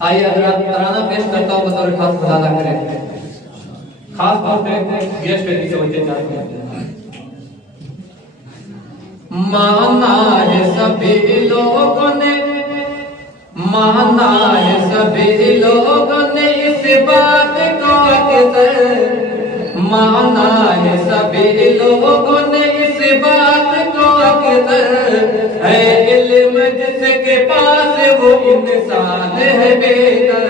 آئیے حضرات ترانہ پیش کرتا ہوں بطور خاص خدا کریں، خاص طور پہ گیش پہ کی توجہ چاہتے ہیں۔ مانا ہے سبھی لوگوں نے، مانا ہے سبھی لوگوں نے اس بات کو اکثر، مانا ہے سبھی لوگوں نے اس بات کو اکثر، ہے علم جس کے پاس وہ انسان ہے بہتر،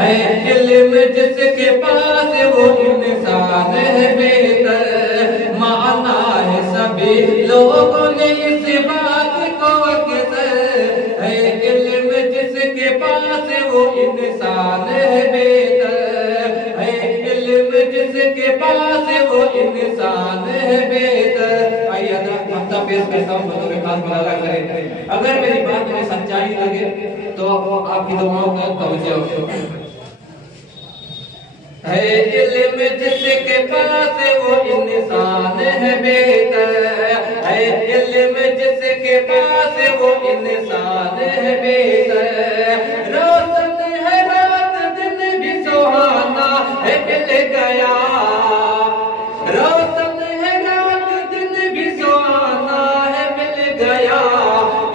ہے علم جس کے پاس وہ انسان ہے بہتر، مانا ہے سبھی لوگوں نے اس بات کو اکثر، ہے علم جس کے پاس وہ انسان ہے بہتر، ہے علم جس کے پاس وہ انسان ہے بہتر۔ آئیے حضرات مقطع پیش کرتا ہوں بطور خاص ملاحظہ کریں، اگر میری بات میں سچائی لگے تو آپ کی دعاؤں کا توجہ ہو۔ ہے علم جس کے پاس وہ انسان ہے بہتر، ہے علم جس کے پاس وہ انسان ہے بہتر، روشن ہے رات دن بھی سہانا ہے مل گیا، روشن ہے رات دن بھی سہانا ہے مل گیا،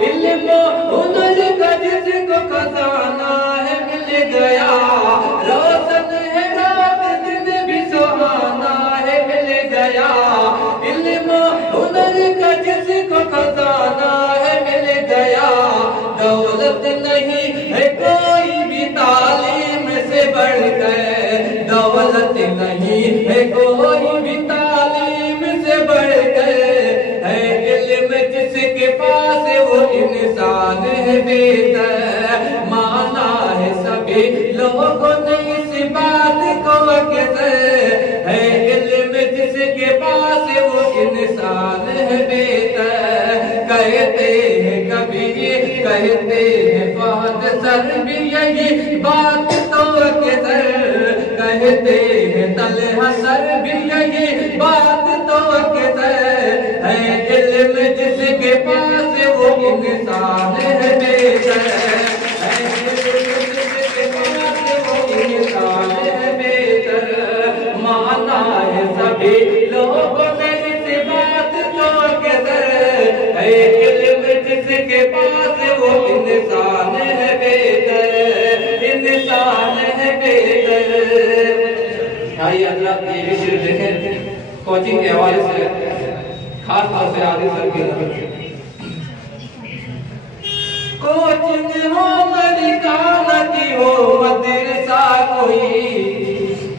علم و ہنر کا جس کو خزانہ ہے مل گیا، روشن ہے رات دن بھی سہانا ہے مل گیا، علم و ہنر کا جس کو خزانہ ہے مل گیا، دولت نہیں ہے کوئی بھی تعلیم سے بڑھ کر، دولت نہیں ہے کوئی بھی تعلیم سے بڑھ کر، ہے علم جس کے پاس وہ انسان ہے بہتر، مانا ہے سبھی لوگوں نے اس بات کو اکثر، ہے علم جس کے پاس وہ انسان ہے بہتر، کہتے ہیں کبھی کہتے ہیں فہد سر بھی یہی بات تو اکثر، کہتے ہیں طلحہ سر بھی یہی بات تو اکثر، ہے علم جس کے پاس وہ انسان ہے بہتر، ہے علم جس کے پاس وہ انسان ہے بہتر، مانا ہے سبھی لوگوں نے اس بات کو اکثر، ہے علم جس کے پاس وہ انسان ہے بہتر، انسان ہے بہتر۔ آئیے حضرات یہ بھی صرف دیکھیں کوچنگ کے حوالے سے خاص طور سے عادل سر کی نظر، کوچنگ ہو امریکانہ کی ہو مدرسہ کوئی،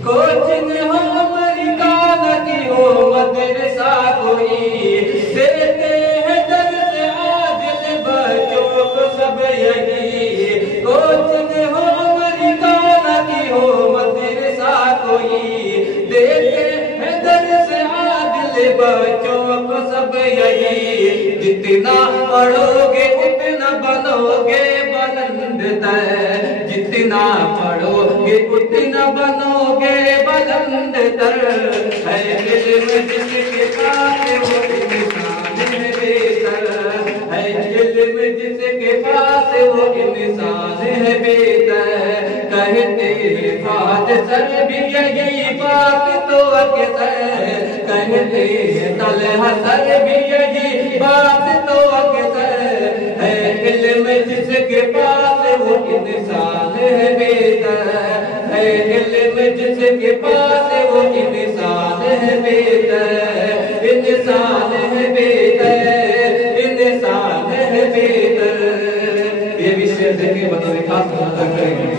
کوچنگ ہو امریکانہ کی ہو مدرسہ کوئی، دیتے ہیں درس عادل بچوں کو سب یہی، کوچنگ ہو امریکانہ کی ہو مدرسہ کوئی، دیتے ہیں درس عادل بچوں کو سب یہی، جتنا پڑھو گے اتنا بنو گے بلند تر، جتنا پڑھو گے اتنا بنو گے بلند تر، ہے علم جس کے پاس وہ انسان ہے بہتر، ہے علم جس کے پاس وہ انسان ہے بہتر، کہتے ہیں فہد سر بھی یہی بات تو اکثر، کہتے ہیں طلحہ سر بھی یہی بات تو اکثر، ہے علم جس کے پاس وہ انسان ہے بہتر، ہے علم جس کے پاس وہ انسان ہے بہتر، انسان ہے بہتر، انسان ہے بہتر۔ یہ بھی شعر دیکھیں بطور خاص ملاحظہ کریں،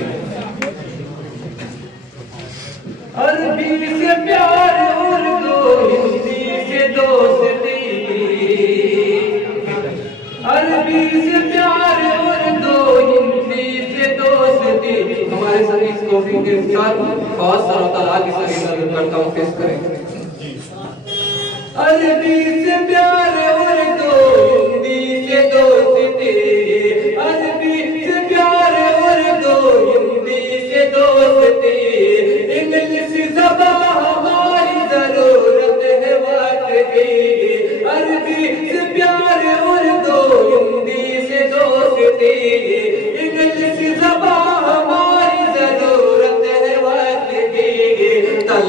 عربی سے پیار اردو ہندی سے دوستی، عربی سے پیار اردو ہندی سے دوستی، ہمارے سروس کو کے ساتھ بہت سارا تعالیٰ کی ساری نظر کرتا ہوں پیش کریں، عربی سے پیار اردو ہندی سے دوستی، عربی سے پیار اردو ہندی سے دوستی، انگلش زبان ہماری ضرورت ہے وقت کی، عربی سے پیار اردو ہندی سے دوستی، انگلش زبان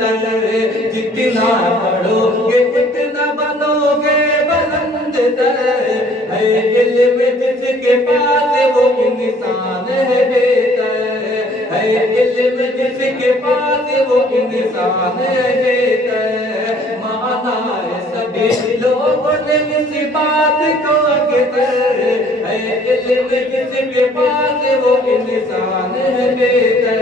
تر جتنا پڑھو گے اتنا بنو گے بلند تر ہے علم جس کے پاس وہ انسان ہے بہتر ہے علم جس کے پاس وہ انسان ہے بہتر مانا ہے سبھی لوگوں نے اس بات کو اکثر ہے علم جس کے پاس وہ انسان ہے بہتر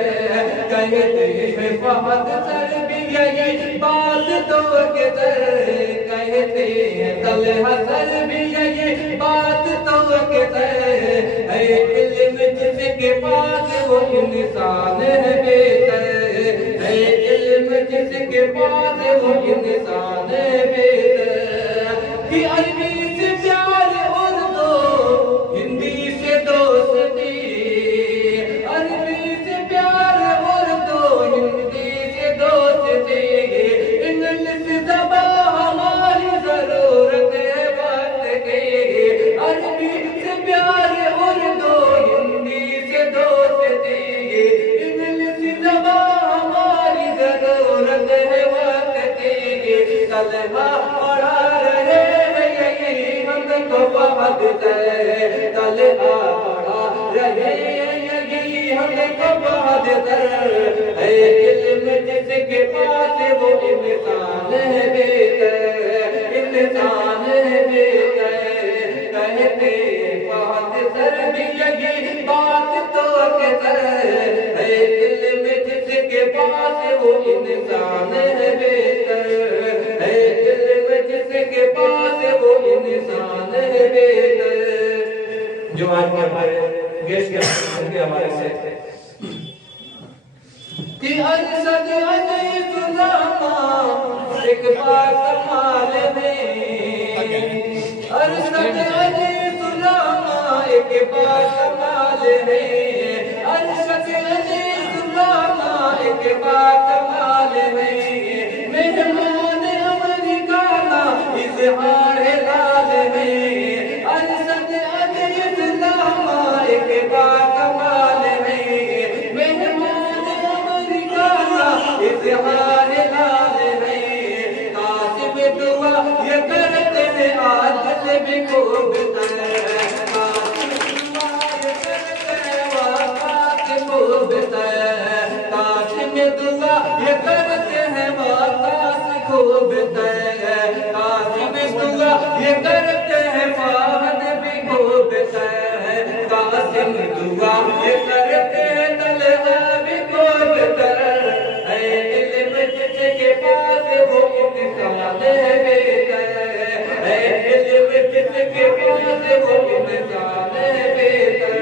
کہتے ہیں فہد سر بھی یہی بات تو اکثر کہتے ہیں طلحہ سر بھی یہی بات تو اکثر ہے علم جس کے پاس وہ انسان ہے بہتر ہے علم جس کے پاس وہ انسان ہے بہتر کہ عربی سے پیار اردو ہندی سے دوستی عربی سے پیار اردو ہندی سے دوستی انگلش زبان ہماری ضرورت ہے وقت کی عربی سے پیار اردو ہندی سے دوستی انگلش زبان ہماری ضرورت ہے وقت کی طلبہ پڑھا رہے ہیں یہی ہم کو فہد ہے طلبہ پڑھا رہے ہیں یہی ہم کو فہد ہے علم جس کے پاس وہ انسان ہے بہتر انسان ہے بہتر کہتے فہد سر بھی یہی بات تو اکثر ہے علم جس کے پاس وہ انسان ہے بہتر ہے علم جس کے پاس وہ انسان ہے بہتر جو آج کے ہمارے گیس کے حوالے سے کہ ارشد علی سلاما ایک بار کمال میں ارشد علی سلاما ایک بار کمال میں ارشد علی سلاما ایک بار کمال میں مہمان امریکہ کا اظہار لال میں ارشد علی سلاما ایک بار کمال میں مہمان امریکہ کا اظہار لال میں قاسم دعا یہ کرتے ہیں عادل بھی خوب تر قاسم دعا یہ کرتے ہیں واقعات خوب تر قاسم دعا یہ کرتے ہیں واقعات خوب تر قاسم دعا یہ کرتے ہیں فہد بھی خوب تر قاسم دعا یہ کرتے ہیں طلحہ بھی خوب تر ہے علم جس کے پاس وہ انسان ہے بہتر ہے علم جس کے پاس وہ انسان ہے بہتر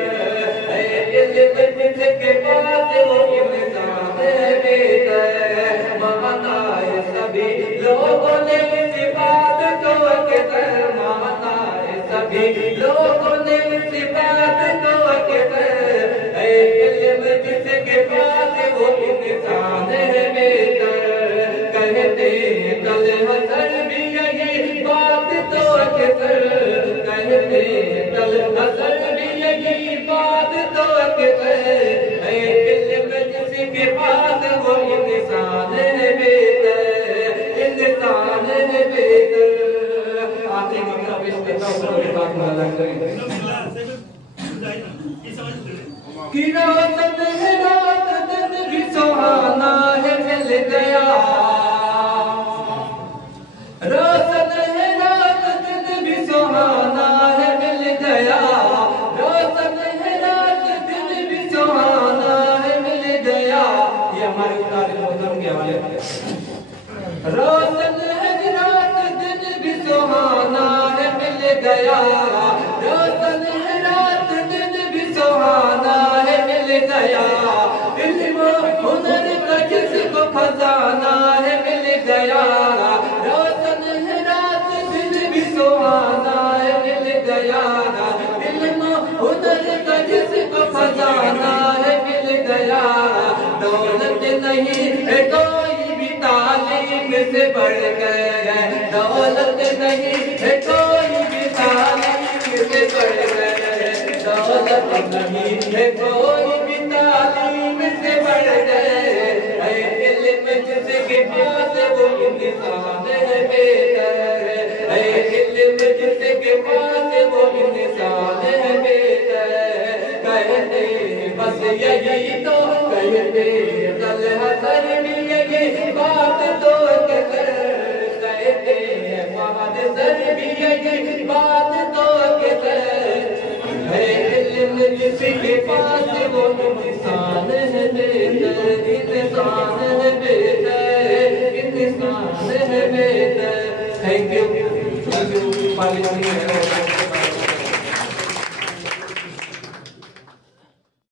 ہے علم جس کے پاس وہ انسان ہے بہتر مانا ہے سبھی لوگوں نے اس بات کو اکثر مانا ہے سبھی لوگوں نے اس بات کو اکثر ہے علم جس کے پاس وہ انسان ہے بہتر کہتے ہیں طلحہ سر بھی یہی بات تو اکثر کہتے ہیں طلحہ سر بھی یہی بات تو اکثر ہے علم جس کے پاس وہ انسان ہے بہتر انسان ہے بہتر آخری مقام پیش کرتا ہوں سب بات مالا کریں کہ روشن ہے رات دن بھی سہانا ہے مل گیا روشن ہے رات دن بھی سہانا ہے مل گیا روشن ہے رات دن بھی سہانا ہے مل گیا یہ ہمارے استاد محترم کے حوالے روشن ہے رات دن بھی سہانا ہے مل گیا روشن ہے رات دن بھی سہانا ہے مل گیا علم و ہنر کا جس کو خزانہ ہے مل گیا روشن ہے رات دن بھی سہانا ہے مل گیا علم و ہنر کا جس کو خزانہ ہے مل گیا دولت نہیں ہے کوئی بھی تعلیم سے بڑھ گئے دولت نہیں ہے کوئی بھی تعلیم سے بڑھ گئے دولت نہیں ہے کوئی بھی تعلیم سے بڑھ گئے علم جس کے انسان ہے بہتر، اے علم جس کے پاس وہ انسان ہے بہتر، کہتے ہیں بس یہی تو کہتے ہیں طلحہ سر بھی یہی بات تو کہتے ہیں فہد سر بھی یہی بات تو کہتے اے علم جس کے پاس وہ انسان ہے بہتر، انسان ہے بہتر، انسان ہے بہتر۔ Thank you,